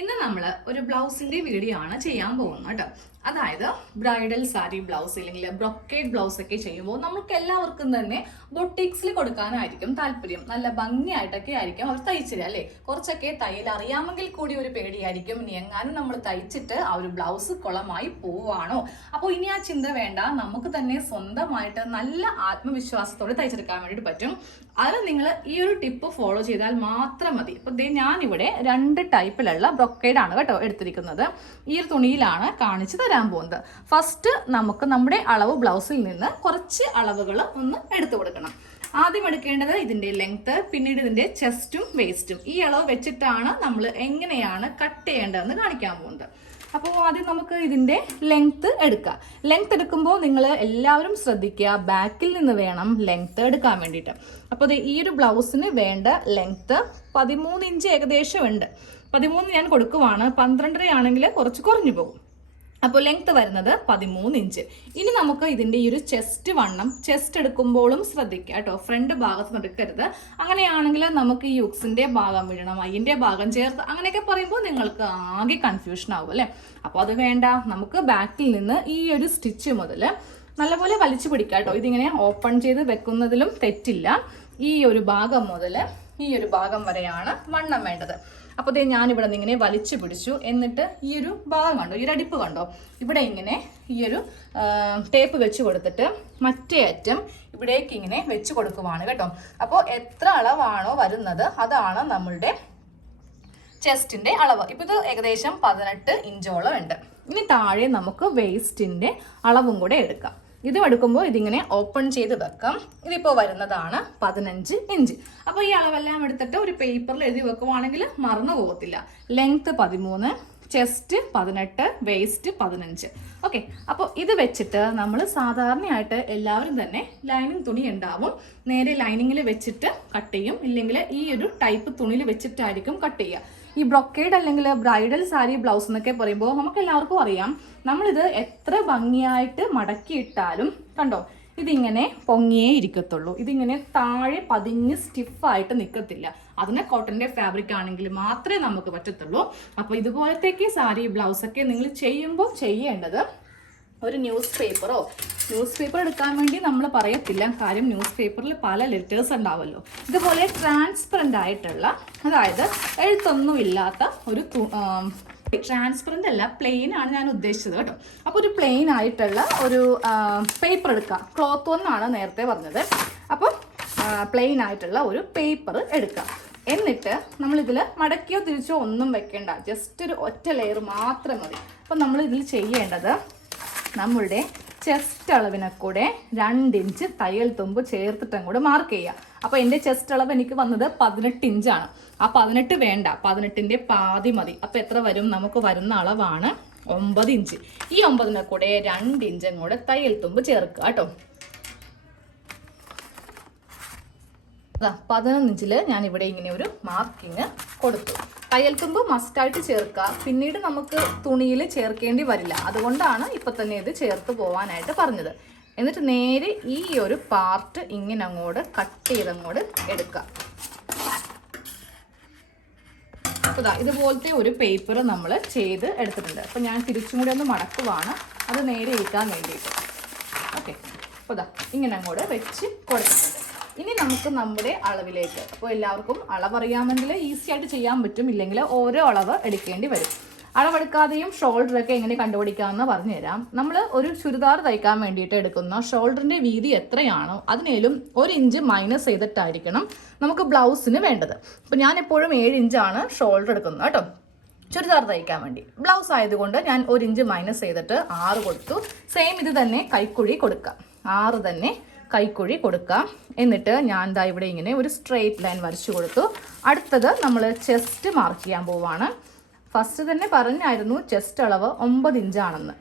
ഇന്ന് നമ്മൾ ഒരു ബ്ലൗസിന്റെ വീഡിയോ ആണ് ചെയ്യാൻ പോകുന്നത് കേട്ടോ. അതായത് ബ്രൈഡൽ സാരി ബ്ലൗസ് അല്ലെങ്കിൽ ബ്രൊക്കേഡ് ബ്ലൗസ് ഒക്കെ ചെയ്യുമ്പോൾ നമുക്ക് എല്ലാവർക്കും തന്നെ ബൊട്ടിക്സിൽ കൊടുക്കാനായിരിക്കും താല്പര്യം. നല്ല ഭംഗിയായിട്ടൊക്കെ ആയിരിക്കും അവർ തയ്ച്ചില്ല അല്ലേ? കുറച്ചൊക്കെ തയ്യൽ അറിയാമെങ്കിൽ കൂടി ഒരു പേടിയായിരിക്കും. ഇനി എങ്ങാനും നമ്മൾ തയ്ച്ചിട്ട് ആ ഒരു ബ്ലൗസ് കുളമായി പോവാണോ അപ്പോൾ ഇനി ആ ചിന്ത വേണ്ട. നമുക്ക് തന്നെ സ്വന്തമായിട്ട് നല്ല ആത്മവിശ്വാസത്തോടെ തയ്ച്ചെടുക്കാൻ വേണ്ടിയിട്ട് പറ്റും. അത് നിങ്ങൾ ഈ ഒരു ടിപ്പ് ഫോളോ ചെയ്താൽ മാത്രം മതി. ഇപ്പൊ ദേ ഞാനിവിടെ രണ്ട് ടൈപ്പിലുള്ള ബ്രൊക്കേഡ് ആണ് കേട്ടോ എടുത്തിരിക്കുന്നത്. ഈ ഒരു തുണിയിലാണ് കാണിച്ചു തരാൻ പോകുന്നത്. ഫസ്റ്റ് നമുക്ക് നമ്മുടെ അളവ് ബ്ലൗസിൽ നിന്ന് കുറച്ച് അളവുകൾ ഒന്ന് എടുത്തു കൊടുക്കണം. ആദ്യം എടുക്കേണ്ടത് ഇതിന്റെ ലെങ്ത്ത് പിന്നീട് ഇതിന്റെ ചെസ്റ്റും വേസ്റ്റും ഈ അളവ് വെച്ചിട്ടാണ് നമ്മൾ എങ്ങനെയാണ് കട്ട് ചെയ്യേണ്ടതെന്ന് കാണിക്കാൻ പോകുന്നത്. അപ്പോൾ ആദ്യം നമുക്ക് ഇതിന്റെ ലെങ്ത്ത് എടുക്കാം. ലെങ്ത്ത് എടുക്കുമ്പോൾ നിങ്ങൾ എല്ലാവരും ശ്രദ്ധിക്കുക ബാക്കിൽ നിന്ന് വേണം ലെങ്ത്ത് എടുക്കാൻ വേണ്ടിയിട്ട്. അപ്പോൾ ഈ ഒരു ബ്ലൗസിന് വേണ്ട ലെങ്ത്ത് പതിമൂന്ന് ഇഞ്ച് ഏകദേശം ഉണ്ട്. പതിമൂന്ന് ഞാൻ കൊടുക്കുവാണ്. പന്ത്രണ്ടര ആണെങ്കിൽ കുറച്ച് കുറഞ്ഞു പോകും. അപ്പോൾ ലെങ്ത് വരുന്നത് പതിമൂന്ന് ഇഞ്ച് ഇനി നമുക്ക് ഇതിന്റെ ഈ ഒരു ചെസ്റ്റ് വണ്ണം ചെസ്റ്റ് എടുക്കുമ്പോഴും ശ്രദ്ധിക്കുക കേട്ടോ. ഫ്രണ്ട് ഭാഗത്ത് എടുക്കരുത്. അങ്ങനെയാണെങ്കിൽ നമുക്ക് ഈ യുക്സിന്റെ ഭാഗം വീഴണം അയ്യന്റെ ഭാഗം ചേർത്ത് അങ്ങനെയൊക്കെ പറയുമ്പോൾ നിങ്ങൾക്ക് ആകെ കൺഫ്യൂഷൻ ആവും അല്ലേ? അപ്പോൾ അത് വേണ്ട. നമുക്ക് ബാക്കിൽ നിന്ന് ഈ ഒരു സ്റ്റിച്ച് മുതൽ നല്ലപോലെ വലിച്ചു പിടിക്കാം കേട്ടോ. ഇതിങ്ങനെ ഓപ്പൺ ചെയ്ത് വെക്കുന്നതിലും തെറ്റില്ല. ഈ ഒരു ഭാഗം മുതൽ ഈ ഒരു ഭാഗം വരെയാണ് വണ്ണം വേണ്ടത്. അപ്പോൾ ദേ ഞാനിവിടെ നിന്ന് ഇങ്ങനെ വലിച്ചു പിടിച്ചു. എന്നിട്ട് ഈ ഒരു ഭാഗം കണ്ടോ? ഈ ഒരു അടിപ്പ് കണ്ടോ? ഇവിടെ ഇങ്ങനെ ഈ ഒരു ടേപ്പ് വെച്ച് കൊടുത്തിട്ട് മറ്റേ അറ്റം ഇവിടേക്ക് ഇങ്ങനെ വെച്ച് കൊടുക്കുവാണ് കേട്ടോ. അപ്പോൾ എത്ര അളവാണോ വരുന്നത് അതാണ് നമ്മളുടെ ചെസ്റ്റിന്റെ അളവ്. ഇപ്പൊ ഇത് ഏകദേശം പതിനെട്ട് ഇഞ്ചോളം ഉണ്ട്. ഇനി താഴെ നമുക്ക് വേസ്റ്റിന്റെ അളവും കൂടെ എടുക്കാം. ഇതും എടുക്കുമ്പോൾ ഇതിങ്ങനെ ഓപ്പൺ ചെയ്ത് വെക്കാം. ഇതിപ്പോൾ വരുന്നതാണ് പതിനഞ്ച് ഇഞ്ച്. അപ്പോൾ ഈ അളവെല്ലാം എടുത്തിട്ട് ഒരു പേപ്പറിൽ എഴുതി വെക്കുവാണെങ്കിൽ മറന്നു പോകത്തില്ല. ലെങ്ത്ത് പതിമൂന്ന് ചെസ്റ്റ് പതിനെട്ട് വേസ്റ്റ് പതിനഞ്ച്. ഓക്കെ അപ്പോൾ ഇത് വെച്ചിട്ട് നമ്മൾ സാധാരണയായിട്ട് എല്ലാവരും തന്നെ ലൈനിങ് തുണി ഉണ്ടാവും. നേരെ ലൈനിങ്ങിൽ വെച്ചിട്ട് കട്ട് ചെയ്യും. ഇല്ലെങ്കിൽ ഈ ഒരു ടൈപ്പ് തുണിയിൽ വെച്ചിട്ടായിരിക്കും കട്ട് ചെയ്യുക. ഈ ബ്രൊക്കേഡ് അല്ലെങ്കിൽ ബ്രൈഡൽ സാരി ബ്ലൗസ് എന്നൊക്കെ പറയുമ്പോൾ നമുക്ക് എല്ലാവർക്കും അറിയാം. നമ്മളിത് എത്ര ഭംഗിയായിട്ട് മടക്കിയിട്ടാലും കണ്ടോ ഇതിങ്ങനെ പൊങ്ങിയേ ഇരിക്കത്തുള്ളൂ. ഇതിങ്ങനെ താഴെ പതിഞ്ഞ് സ്റ്റിഫായിട്ട് നിൽക്കത്തില്ല അതിന് കോട്ടന്റെ ഫാബ്രിക് ആണെങ്കിൽ മാത്രമേ നമുക്ക് പറ്റത്തുള്ളൂ. അപ്പോൾ ഇതുപോലത്തേക്ക് സാരി ബ്ലൗസൊക്കെ നിങ്ങൾ ചെയ്യുമ്പോൾ ചെയ്യേണ്ടത് ഒരു ന്യൂസ് പേപ്പറോ ന്യൂസ് പേപ്പർ എടുക്കാൻ വേണ്ടി നമ്മൾ പറയത്തില്ല. കാര്യം ന്യൂസ് പേപ്പറിൽ പല ലെറ്റേഴ്സ് ഉണ്ടാവുമല്ലോ ഇതുപോലെ ട്രാൻസ്പെറന്റ് ആയിട്ടുള്ള അതായത് എഴുത്തൊന്നും ഇല്ലാത്ത ഒരു ട്രാൻസ്പെറന്റ് അല്ല പ്ലെയിൻ ആണ് ഞാൻ ഉദ്ദേശിച്ചത് കേട്ടോ. അപ്പോൾ ഒരു പ്ലെയിൻ ആയിട്ടുള്ള ഒരു പേപ്പർ എടുക്കുക ക്ലോത്ത് ഒന്നാണ് നേരത്തെ പറഞ്ഞത്. അപ്പോൾ പ്ലെയിൻ ആയിട്ടുള്ള ഒരു പേപ്പർ എടുക്കുക എന്നിട്ട് നമ്മളിതിൽ മടക്കിയോ തിരിച്ചോ ഒന്നും വെക്കേണ്ട. ജസ്റ്റ് ഒരു ഒറ്റ ലെയർ മാത്രം മതി. അപ്പം നമ്മൾ ഇതിൽ ചെയ്യേണ്ടത് നമ്മളുടെ ചെസ്റ്റ് അളവിനെ കൂടെ രണ്ട് ഇഞ്ച് തയ്യൽ തുമ്പ് ചേർത്തിട്ടും കൂടെ മാർക്ക് ചെയ്യുക. അപ്പോൾ എന്റെ ചെസ്റ്റ് അളവ് എനിക്ക് വന്നത് പതിനെട്ട് ഇഞ്ചാണ് ആ പതിനെട്ട് വേണ്ട പതിനെട്ടിന്റെ പാതി മതി. അപ്പോൾ എത്ര വരും? നമുക്ക് വരുന്ന അളവാണ് ഒമ്പത് ഇഞ്ച് ഈ ഒമ്പതിനെ കൂടെ രണ്ട് ഇഞ്ചും കൂടെ തയ്യൽ തുമ്പ് ചേർക്കുക കേട്ടോ. പതിനൊന്നിഞ്ചിൽ ഞാൻ ഇവിടെ ഇങ്ങനെ ഒരു മാർക്കിങ് കൊടുത്തു. തയ്യൽത്തുമ്പ് മസ്റ്റായിട്ട് ചേർക്കുക. പിന്നീട് നമുക്ക് തുണിയിൽ ചേർക്കേണ്ടി വരില്ല. അതുകൊണ്ടാണ് ഇപ്പൊ തന്നെ ഇത് ചേർത്ത് പോവാനായിട്ട് പറഞ്ഞത്. എന്നിട്ട് നേരെ ഈ ഒരു പാർട്ട് ഇങ്ങനെ അങ്ങോട്ട് കട്ട് ചെയ്തങ്ങോട്ട് എടുക്കുക. ദാ ഇതുപോലത്തെ ഒരു പേപ്പർ നമ്മൾ ചെയ്ത് എടുത്തിട്ടുണ്ട്. അപ്പോൾ ഞാൻ തിരിച്ചും കൂടി ഒന്ന് മടക്കുവാണ്. അത് നേരെ ഇരിക്കാൻ വേണ്ടിയിട്ട്. ഓക്കെ അപ്പോൾ ഇതാ ഇങ്ങനെ അങ്ങോട്ട് വെച്ച് കൊടുത്തിട്ടുണ്ട്. ഇനി നമുക്ക് നമ്മുടെ അളവിലേക്ക്. അപ്പോൾ എല്ലാവർക്കും അളവറിയാമെങ്കിൽ ഈസി ആയിട്ട് ചെയ്യാൻ പറ്റും. ഇല്ലെങ്കിൽ ഓരോ അളവ് എടുക്കേണ്ടി വരും. അളവെടുക്കാതെയും ഷോൾഡറൊക്കെ എങ്ങനെ കണ്ടുപിടിക്കാമെന്ന് പറഞ്ഞുതരാം. നമ്മൾ ഒരു ചുരിദാർ തയ്ക്കാൻ വേണ്ടിയിട്ട് എടുക്കുന്ന ഷോൾഡറിന്റെ വീതി എത്രയാണോ അതിനേലും ഒരു ഇഞ്ച് മൈനസ് ചെയ്തിട്ടായിരിക്കണം നമുക്ക് ബ്ലൗസിന് വേണ്ടത്. അപ്പോൾ ഞാൻ എപ്പോഴും ഏഴ് ഇഞ്ചാണ് ഷോൾഡർ എടുക്കുന്നത് കേട്ടോ. ചുരിദാർ തയ്ക്കാൻ വേണ്ടി. ബ്ലൗസ് ആയതുകൊണ്ട് ഞാൻ ഒരു ഇഞ്ച് മൈനസ് ചെയ്തിട്ട് ആറ് കൊടുത്തു. സെയിം ഇത് തന്നെ കൈക്കുഴി കൊടുക്കാം. ആറ് തന്നെ കൈക്കുഴി കൊടുക്കാം. എന്നിട്ട് ഞാൻ ദാ ഇവിടെ ഇങ്ങനെ ഒരു സ്ട്രെയിറ്റ് ലൈൻ വരച്ചു കൊടുത്തു. അടുത്തത് നമ്മൾ ചെസ്റ്റ് മാർക്ക് ചെയ്യാൻ പോവാണ്. ഫസ്റ്റ് തന്നെ പറഞ്ഞായിരുന്നു ചെസ്റ്റ് അളവ് ഒമ്പത് ഇഞ്ചാണെന്ന്.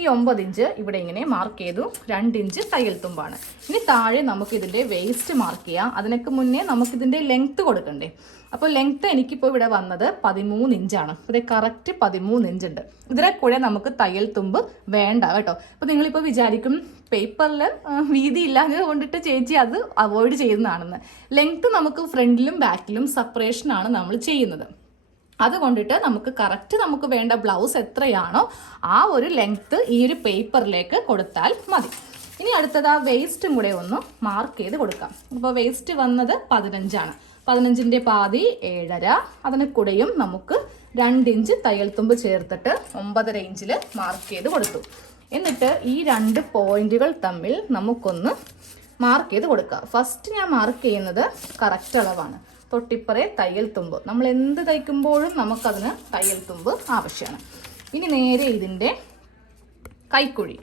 ഈ ഒമ്പത് ഇഞ്ച് ഇവിടെ ഇങ്ങനെ മാർക്ക് ചെയ്തു. രണ്ട് ഇഞ്ച് തയ്യൽ തുമ്പാണ്. ഇനി താഴെ നമുക്ക് ഇതിന്റെ വേസ്റ്റ് മാർക്ക് ചെയ്യാം. അതിനൊക്കെ മുന്നേ നമുക്കിതിന്റെ ലെങ്ത്ത് കൊടുക്കണ്ടേ. അപ്പോൾ ലെങ്ത്ത് എനിക്കിപ്പോൾ ഇവിടെ വന്നത് പതിമൂന്ന് ഇഞ്ചാണ്. ഇത് കറക്റ്റ് പതിമൂന്ന് ഇഞ്ച് ഉണ്ട് ഇതിനെ കൂടെ നമുക്ക് തയ്യൽ തുമ്പ് വേണ്ട കേട്ടോ. അപ്പോൾ നിങ്ങളിപ്പോൾ വിചാരിക്കും പേപ്പറിൽ വീതി ഇല്ലാതെ കൊണ്ടിട്ട് ചേച്ചി അത് അവോയ്ഡ് ചെയ്യുന്നതാണെന്ന് ലെങ്ത്ത് നമുക്ക് ഫ്രണ്ടിലും ബാക്കിലും സെപ്പറേഷൻ ആണ് നമ്മൾ ചെയ്യുന്നത്. അതുകൊണ്ടിട്ട് നമുക്ക് കറക്റ്റ് നമുക്ക് വേണ്ട ബ്ലൗസ് എത്രയാണോ ആ ഒരു ലെങ്ത്ത് ഈ ഒരു പേപ്പറിലേക്ക് കൊടുത്താൽ മതി. ഇനി അടുത്തത് ആ വേസ്റ്റും കൂടെ ഒന്ന് മാർക്ക് ചെയ്ത് കൊടുക്കാം. അപ്പോൾ വേസ്റ്റ് വന്നത് പതിനഞ്ചാണ്. പതിനഞ്ചിന്റെ പാതി ഏഴര അതിന് കൂടെയും നമുക്ക് രണ്ടിഞ്ച് തയ്യൽ തുമ്പ് ചേർത്തിട്ട് ഒമ്പതര ഇഞ്ചിൽ മാർക്ക് ചെയ്ത് കൊടുത്തു. എന്നിട്ട് ഈ രണ്ട് പോയിന്റുകൾ തമ്മിൽ നമുക്കൊന്ന് മാർക്ക് ചെയ്ത് കൊടുക്കുക ഫസ്റ്റ് ഞാൻ മാർക്ക് ചെയ്യുന്നത് കറക്റ്റ് അളവാണ്. തൊട്ടിപ്പറേ തയ്യൽ തുമ്പ്. നമ്മൾ എന്ത് തയ്ക്കുമ്പോഴും നമുക്കതിന് തയ്യൽ തുമ്പ് ആവശ്യമാണ്. ഇനി നേരെ ഇതിന്റെ കൈക്കുഴി.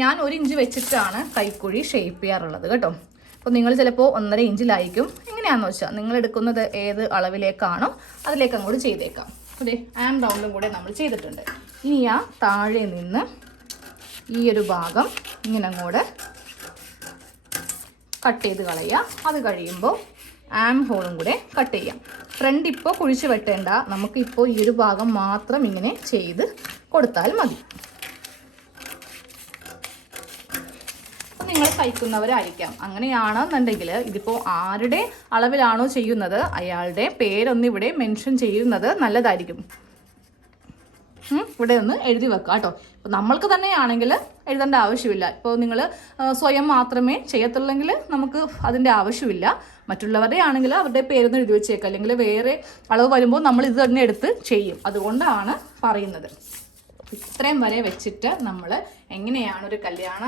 ഞാൻ ഒരു ഇഞ്ച് വെച്ചിട്ടാണ് കൈക്കുഴി ഷേപ്പ് ചെയ്യാറുള്ളത് കേട്ടോ. അപ്പോൾ നിങ്ങൾ ചിലപ്പോൾ ഒന്നര ഇഞ്ചിലായിരിക്കും. എങ്ങനെയാണെന്ന് വെച്ചാൽ നിങ്ങൾ എടുക്കുന്നത് ഏത് അളവിലേക്കാണോ അതിലേക്ക് അങ്ങോട്ട് ചെയ്തേക്കാം. അതെ ആം റൗണ്ടും കൂടെ നമ്മൾ ചെയ്തിട്ടുണ്ട്. ഇനി ആ താഴെ നിന്ന് ഈ ഒരു ഭാഗം ഇങ്ങനെ അങ്ങോട്ട് കട്ട് ചെയ്ത് കളയുക. അത് കഴിയുമ്പോൾ ആം ഹോളും കൂടെ കട്ട് ചെയ്യാം. ഫ്രണ്ട് ഇപ്പോൾ കുഴിച്ച് വെട്ടേണ്ട. നമുക്കിപ്പോൾ ഈ ഒരു ഭാഗം മാത്രം ഇങ്ങനെ ചെയ്ത് കൊടുത്താൽ മതി. നിങ്ങൾ തയ്ക്കുന്നവരായിരിക്കാം. അങ്ങനെയാണെന്നുണ്ടെങ്കിൽ ഇതിപ്പോൾ ആരുടെ അളവിലാണോ ചെയ്യുന്നത്? അയാളുടെ പേരൊന്നിവിടെ മെൻഷൻ ചെയ്യുന്നത് നല്ലതായിരിക്കും. ഇവിടെ ഒന്ന് എഴുതി വെക്കുക കേട്ടോ ഇപ്പോൾ നമ്മൾക്ക് തന്നെയാണെങ്കിൽ എഴുതേണ്ട ആവശ്യമില്ല. ഇപ്പോൾ നിങ്ങൾ സ്വയം മാത്രമേ ചെയ്യത്തുള്ളെങ്കിൽ നമുക്ക് അതിന്റെ ആവശ്യമില്ല. മറ്റുള്ളവരുടെ ആണെങ്കിൽ അവരുടെ പേരൊന്നും എഴുതി വെച്ചേക്കുക അല്ലെങ്കിൽ വേറെ അളവ് വരുമ്പോൾ നമ്മൾ ഇത് തന്നെ എടുത്ത് ചെയ്യും. അതുകൊണ്ടാണ് പറയുന്നത്. ഇത്രയും വരെ വെച്ചിട്ട് നമ്മൾ എങ്ങനെയാണ് ഒരു കല്യാണ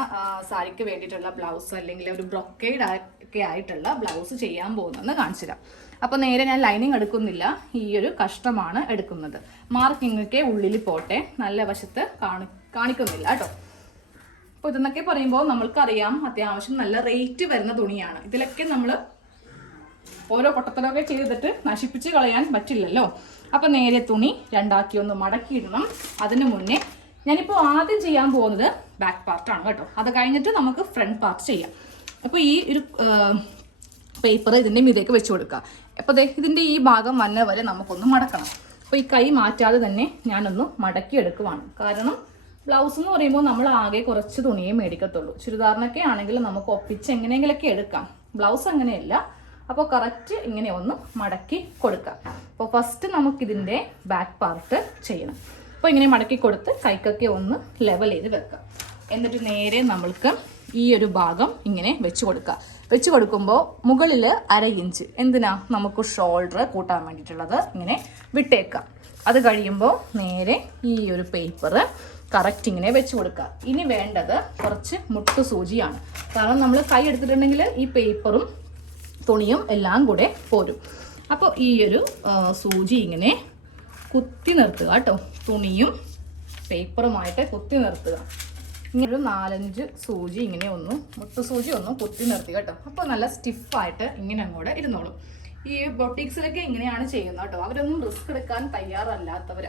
സാരിക്ക് വേണ്ടിയിട്ടുള്ള ബ്ലൗസ് അല്ലെങ്കിൽ ഒരു ബ്രൊക്കേഡ് ഒക്കെ ആയിട്ടുള്ള ബ്ലൗസ് ചെയ്യാൻ പോകുന്നതെന്ന് കാണിച്ചു തരാം. അപ്പോൾ നേരെ ഞാൻ ലൈനിങ് എടുക്കുന്നില്ല. ഈ ഒരു കഷ്ടമാണ് എടുക്കുന്നത്. മാർക്കിങ്ങൊക്കെ ഉള്ളിൽ പോട്ടെ. നല്ല വശത്ത് കാണി കാണിക്കുന്നില്ല കേട്ടോ. അപ്പോൾ ഇതെന്നൊക്കെ പറയുമ്പോൾ നമ്മൾക്കറിയാം അത്യാവശ്യം നല്ല റേറ്റ് വരുന്ന തുണിയാണ്. ഇതിലൊക്കെ നമ്മൾ ഓരോ പൊട്ടത്തലൊക്കെ ചെയ്തിട്ട് നശിപ്പിച്ച് കളയാൻ പറ്റില്ലല്ലോ. അപ്പം നേരെ തുണി രണ്ടാക്കി ഒന്ന് മടക്കിയിടണം. അതിന് മുന്നേ ഞാനിപ്പോൾ ആദ്യം ചെയ്യാൻ പോകുന്നത് ബാക്ക് പാർട്ടാണ് കേട്ടോ. അത് കഴിഞ്ഞിട്ട് നമുക്ക് ഫ്രണ്ട് പാർട്ട് ചെയ്യാം. അപ്പോൾ ഈ ഒരു പേപ്പർ ഇതിന്റെ മീതേക്ക് വെച്ച് കൊടുക്കുക. അപ്പോൾ ഇതിന്റെ ഈ ഭാഗം വന്ന വരെ നമുക്കൊന്ന് മടക്കണം. അപ്പോൾ ഈ കൈ മാറ്റാതെ തന്നെ ഞാനൊന്ന് മടക്കി എടുക്കുവാണ്. കാരണം ബ്ലൗസ് എന്ന് പറയുമ്പോൾ നമ്മൾ ആകെ കുറച്ച് തുണിയേ മേടിക്കത്തുള്ളൂ. ചുരിദാറിനൊക്കെ ആണെങ്കിൽ നമുക്ക് ഒപ്പിച്ച് എങ്ങനെയെങ്കിലൊക്കെ എടുക്കാം. ബ്ലൗസ് അങ്ങനെയല്ല. അപ്പോൾ കറക്റ്റ് ഇങ്ങനെ ഒന്ന് മടക്കി കൊടുക്കുക അപ്പോൾ ഫസ്റ്റ് നമുക്കിതിന്റെ ബാക്ക് പാർട്ട് ചെയ്യണം. അപ്പോൾ ഇങ്ങനെ മടക്കി കൊടുത്ത് കൈക്കൊക്കെ ഒന്ന് ലെവൽ ചെയ്ത് വെക്കുക എന്നിട്ട് നേരെ നമ്മൾക്ക് ഈ ഒരു ഭാഗം ഇങ്ങനെ വെച്ച് കൊടുക്കുക വെച്ച് കൊടുക്കുമ്പോൾ മുകളിൽ അര ഇഞ്ച് എന്തിനാ നമുക്ക് ഷോൾഡർ കൂട്ടാൻ വേണ്ടിയിട്ടുള്ളത് ഇങ്ങനെ വിട്ടേക്കാം. അത് കഴിയുമ്പോൾ നേരെ ഈ ഒരു പേപ്പർ കറക്റ്റ് ഇങ്ങനെ വെച്ച് കൊടുക്കുക ഇനി വേണ്ടത് കുറച്ച് മുട്ടു സൂചിയാണ്. കാരണം നമ്മൾ കൈ എടുത്തിട്ടുണ്ടെങ്കിൽ ഈ പേപ്പറും തുണിയും എല്ലാം കൂടെ പോരും. അപ്പോൾ ഈ ഒരു സൂചി ഇങ്ങനെ കുത്തി നിർത്തുക കേട്ടോ. തുണിയും പേപ്പറുമായിട്ട് കുത്തി നിർത്തുക. ഇങ്ങനെ ഒരു നാലഞ്ച് സൂചി ഇങ്ങനെ ഒന്ന് മുട്ട സൂചി ഒന്ന് കുത്തി നിർത്തി കേട്ടോ. അപ്പോൾ നല്ല സ്റ്റിഫായിട്ട് ഇങ്ങനെ അങ്ങോട്ട് ഇരുന്നോളും. ഈ ബൊട്ടിക്സിലൊക്കെ ഇങ്ങനെയാണ് ചെയ്യുന്നത് കേട്ടോ. അവരൊന്നും റിസ്ക് എടുക്കാൻ തയ്യാറല്ലാത്തവർ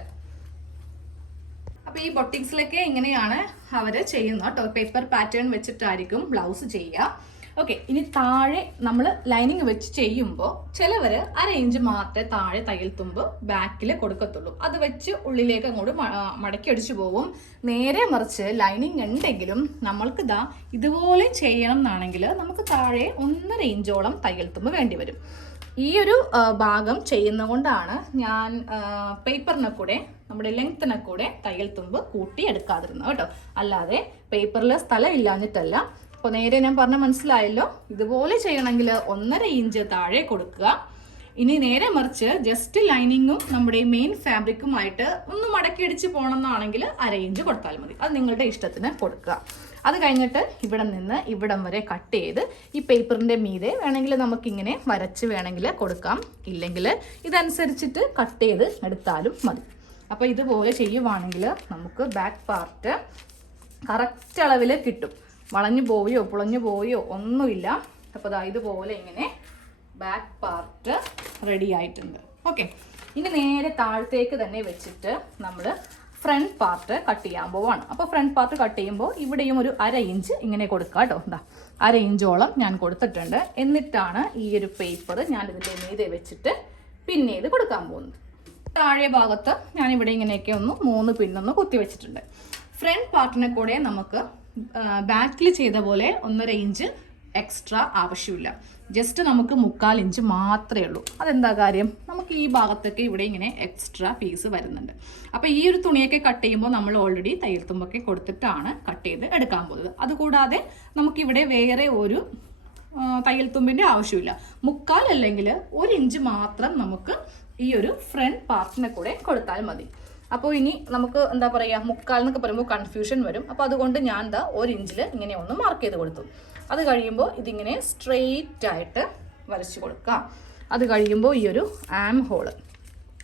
അപ്പോൾ ഈ ബൊട്ടിക്സിലൊക്കെ ഇങ്ങനെയാണ് അവർ ചെയ്യുന്നത് കേട്ടോ. പേപ്പർ പാറ്റേൺ വെച്ചിട്ടായിരിക്കും ബ്ലൗസ് ചെയ്യുക. ഓക്കെ ഇനി താഴെ നമ്മൾ ലൈനിങ് വെച്ച് ചെയ്യുമ്പോൾ ചിലവർ അര ഇഞ്ച് മാത്രമേ താഴെ തയ്യൽ തുമ്പ് ബാക്കിൽ കൊടുക്കത്തുള്ളൂ. അത് വെച്ച് ഉള്ളിലേക്ക് അങ്ങോട്ട് മടക്കി അടിച്ചു പോവും. നേരെ മറിച്ച് ലൈനിങ് ഉണ്ടെങ്കിലും നമ്മൾക്ക് ഇതാ ഇതുപോലെ ചെയ്യണം എന്നാണെങ്കിൽ നമുക്ക് താഴെ ഒന്നര ഇഞ്ചോളം തയ്യൽ തുമ്പ് വേണ്ടി വരും. ഈ ഒരു ഭാഗം ചെയ്യുന്നതുകൊണ്ടാണ് ഞാൻ പേപ്പറിനെ കൂടെ നമ്മുടെ ലെങ്ത്തിനെ കൂടെ തയ്യൽ തുമ്പ് കൂട്ടി എടുക്കാതിരുന്നത് കേട്ടോ. അല്ലാതെ പേപ്പറിൽ സ്ഥലം ഇല്ലാഞ്ഞിട്ടല്ല. അപ്പോൾ നേരെ ഞാൻ പറഞ്ഞ മനസ്സിലായല്ലോ? ഇതുപോലെ ചെയ്യണമെങ്കിൽ ഒന്നര ഇഞ്ച് താഴെ കൊടുക്കുക. ഇനി നേരെ മറിച്ച് ജസ്റ്റ് ലൈനിങ്ങും നമ്മുടെ മെയിൻ ഫാബ്രിക്കുമായിട്ട് ഒന്ന് മടക്കി അടിച്ച് പോകണമെന്നാണെങ്കിൽ അര ഇഞ്ച് കൊടുത്താൽ മതി. അത് നിങ്ങളുടെ ഇഷ്ടത്തിന് കൊടുക്കുക. അത് കഴിഞ്ഞിട്ട് ഇവിടെ നിന്ന് ഇവിടം വരെ കട്ട് ചെയ്ത് ഈ പേപ്പറിന്റെ മീതെ വേണമെങ്കിൽ നമുക്കിങ്ങനെ വരച്ച് വേണമെങ്കിൽ കൊടുക്കാം. ഇല്ലെങ്കിൽ ഇതനുസരിച്ചിട്ട് കട്ട് ചെയ്ത് എടുത്താലും മതി. അപ്പോൾ ഇതുപോലെ ചെയ്യുവാണെങ്കിൽ നമുക്ക് ബാക്ക് പാർട്ട് കറക്റ്റ് അളവിൽ കിട്ടും. വളഞ്ഞു പോവുകയോ പുളഞ്ഞു പോവുകയോ ഒന്നുമില്ല. അപ്പോൾ അതാ ഇതുപോലെ ഇങ്ങനെ ബാക്ക് പാർട്ട് റെഡി ആയിട്ടുണ്ട്. ഓക്കെ ഇനി നേരെ താഴത്തേക്ക് തന്നെ വെച്ചിട്ട് നമ്മൾ ഫ്രണ്ട് പാർട്ട് കട്ട് ചെയ്യാൻ പോവാണ്. അപ്പോൾ ഫ്രണ്ട് പാർട്ട് കട്ട് ചെയ്യുമ്പോൾ ഇവിടെയും ഒരു അര ഇഞ്ച് ഇങ്ങനെ കൊടുക്കുക കേട്ടോ. എന്താ അര ഇഞ്ചോളം ഞാൻ കൊടുത്തിട്ടുണ്ട്. എന്നിട്ടാണ് ഈ ഒരു പേപ്പർ ഞാൻ ഇതിന്റെ മീതെ വെച്ചിട്ട് പിന്നെ ഇത് കൊടുക്കാൻ പോകുന്നത്. താഴെ ഭാഗത്ത് ഞാൻ ഇവിടെ ഇങ്ങനെയൊക്കെ ഒന്ന് മൂന്ന് പിന്നൊന്ന് കുത്തി വെച്ചിട്ടുണ്ട്. ഫ്രണ്ട് പാർട്ടിനെ കൂടെ നമുക്ക് ബാക്കിൽ ചെയ്ത പോലെ ഒന്നര ഇഞ്ച് എക്സ്ട്രാ ആവശ്യമില്ല. ജസ്റ്റ് നമുക്ക് മുക്കാൽ ഇഞ്ച് മാത്രമേ ഉള്ളൂ. അതെന്താ കാര്യം? നമുക്ക് ഈ ഭാഗത്തൊക്കെ ഇവിടെ ഇങ്ങനെ എക്സ്ട്രാ പീസ് വരുന്നുണ്ട്. അപ്പോൾ ഈ ഒരു തുണിയൊക്കെ കട്ട് ചെയ്യുമ്പോൾ നമ്മൾ ഓൾറെഡി തയ്യൽത്തുമ്പൊക്കെ കൊടുത്തിട്ടാണ് കട്ട് ചെയ്ത് എടുക്കാൻ പോകുന്നത്. അതുകൂടാതെ നമുക്കിവിടെ വേറെ ഒരു തയ്യൽ തുമ്പിന്റെ ആവശ്യമില്ല. മുക്കാൽ അല്ലെങ്കിൽ ഒരു ഇഞ്ച് മാത്രം നമുക്ക് ഈ ഒരു ഫ്രണ്ട് പാർട്ടിനെ കൂടെ കൊടുത്താൽ മതി. അപ്പോൾ ഇനി നമുക്ക് എന്താ പറയുക മുക്കാൽ എന്നൊക്കെ പറയുമ്പോൾ കൺഫ്യൂഷൻ വരും. അപ്പോൾ അതുകൊണ്ട് ഞാൻ എന്താ ഒരു ഇഞ്ചിൽ ഇങ്ങനെ ഒന്ന് മാർക്ക് ചെയ്ത് കൊടുത്തു. അത് കഴിയുമ്പോൾ ഇതിങ്ങനെ സ്ട്രെയിറ്റ് ആയിട്ട് വരച്ച് കൊടുക്കുക അത് കഴിയുമ്പോൾ ഈ ഒരു ആം ഹോൾ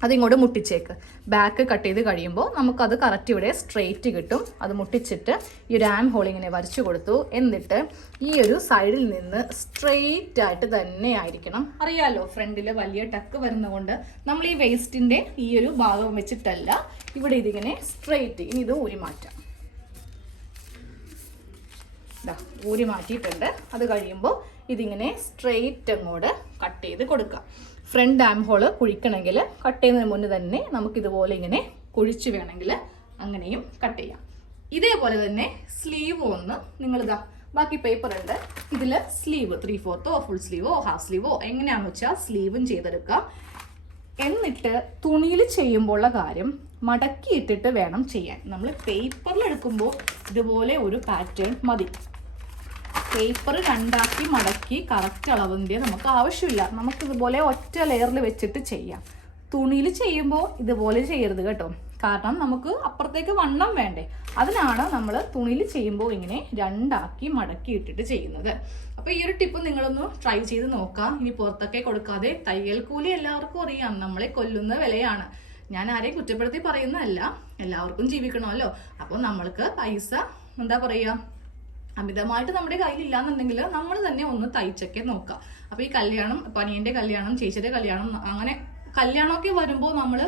അതിങ്ങോട്ട് മുട്ടിച്ചേക്ക്. ബാക്ക് കട്ട് ചെയ്ത് കഴിയുമ്പോൾ നമുക്കത് കറക്റ്റ് ഇവിടെ സ്ട്രെയിറ്റ് കിട്ടും. അത് മുട്ടിച്ചിട്ട് ഈ ഒരു ആം ഹോൾ വരച്ചു കൊടുത്തു. എന്നിട്ട് ഈ ഒരു സൈഡിൽ നിന്ന് സ്ട്രെയിറ്റ് ആയിട്ട് തന്നെ ആയിരിക്കണം. അറിയാലോ ഫ്രണ്ടിൽ വലിയ ടക്ക് വരുന്നതുകൊണ്ട് നമ്മൾ ഈ വേസ്റ്റിന്റെ ഈ ഒരു ഭാഗം വെച്ചിട്ടല്ല. ഇവിടെ ഇതിങ്ങനെ സ്ട്രെയിറ്റ് ഇനി ഇത് ഊരി മാറ്റാം. ഊരി മാറ്റിയിട്ടുണ്ട്. അത് കഴിയുമ്പോൾ ഇതിങ്ങനെ സ്ട്രെയിറ്റ് അങ്ങോട്ട് കട്ട് ചെയ്ത് കൊടുക്കുക ഫ്രണ്ട് ആം ഹോൾ കുഴിക്കണമെങ്കിൽ കട്ട് ചെയ്യുന്നതിന് മുന്നേ തന്നെ നമുക്ക് ഇതുപോലെ ഇങ്ങനെ കുഴിച്ച് വേണമെങ്കിൽ അങ്ങനെയും കട്ട് ചെയ്യാം. ഇതേപോലെ തന്നെ സ്ലീവ് ഒന്ന് നിങ്ങളിതാ ബാക്കി പേപ്പർ ഉണ്ട്. ഇതിൽ സ്ലീവ് ത്രീ ഫോർത്തോ ഫുൾ സ്ലീവോ ഹാഫ് സ്ലീവോ എങ്ങനെയാണെന്ന് വെച്ചാൽ സ്ലീവും ചെയ്തെടുക്കുക. എന്നിട്ട് തുണിയിൽ ചെയ്യുമ്പോഴുള്ള കാര്യം മടക്കിയിട്ടിട്ട് വേണം ചെയ്യാൻ. നമ്മൾ പേപ്പറിൽ എടുക്കുമ്പോൾ ഇതുപോലെ ഒരു പാറ്റേൺ മതി. പേപ്പർ രണ്ടാക്കി മടക്കി കറക്റ്റ് അളവിന്റെ നമുക്ക് ആവശ്യമില്ല. നമുക്ക് ഇതുപോലെ ഒറ്റ ലെയറിൽ വെച്ചിട്ട് ചെയ്യാം. തുണിയിൽ ചെയ്യുമ്പോൾ ഇതുപോലെ ചെയ്യരുത് കേട്ടോ. കാരണം നമുക്ക് അപ്പുറത്തേക്ക് വണ്ണം വേണ്ടേ. അതിനാണ് നമ്മൾ തുണിയിൽ ചെയ്യുമ്പോൾ ഇങ്ങനെ രണ്ടാക്കി മടക്കി ഇട്ടിട്ട് ചെയ്യുന്നത്. അപ്പോൾ ഈ ഒരു ടിപ്പ് നിങ്ങളൊന്ന് ട്രൈ ചെയ്ത് നോക്കാം. ഇനി പുറത്തൊക്കെ കൊടുക്കാതെ തയ്യൽ കൂലി എല്ലാവർക്കും അറിയാം. നമ്മളെ കൊല്ലുന്ന വിലയാണ്. ഞാൻ ആരെയും കുറ്റപ്പെടുത്തി പറയുന്നതല്ല. എല്ലാവർക്കും ജീവിക്കണമല്ലോ. അപ്പോൾ നമ്മൾക്ക് പൈസ എന്താ പറയുക അമിതമായിട്ട് നമ്മുടെ കയ്യിലില്ലാന്നുണ്ടെങ്കിൽ നമ്മൾ തന്നെ ഒന്ന് തയ്ച്ചൊക്കെ നോക്കുക അപ്പോൾ ഈ കല്യാണം പനിയന്റെ കല്യാണം ചേച്ചിയുടെ കല്യാണം അങ്ങനെ കല്യാണമൊക്കെ വരുമ്പോൾ നമ്മൾ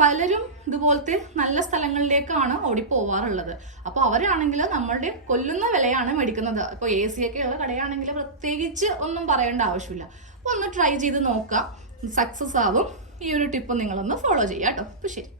പലരും ഇതുപോലത്തെ നല്ല സ്ഥലങ്ങളിലേക്കാണ് ഓടിപ്പോവാറുള്ളത്. അപ്പോൾ അവരാണെങ്കിൽ നമ്മളുടെ കൊല്ലുന്ന വിലയാണ് മേടിക്കുന്നത്. ഇപ്പോൾ എ സി ഒക്കെ ഉള്ള കടയാണെങ്കിൽ പ്രത്യേകിച്ച് ഒന്നും പറയേണ്ട ആവശ്യമില്ല. അപ്പോൾ ഒന്ന് ട്രൈ ചെയ്ത് നോക്കാം. സക്സസ് ആവും. ഈ ഒരു ടിപ്പ് നിങ്ങളൊന്ന് ഫോളോ ചെയ്യാം കേട്ടോ അപ്പോൾ ശരി.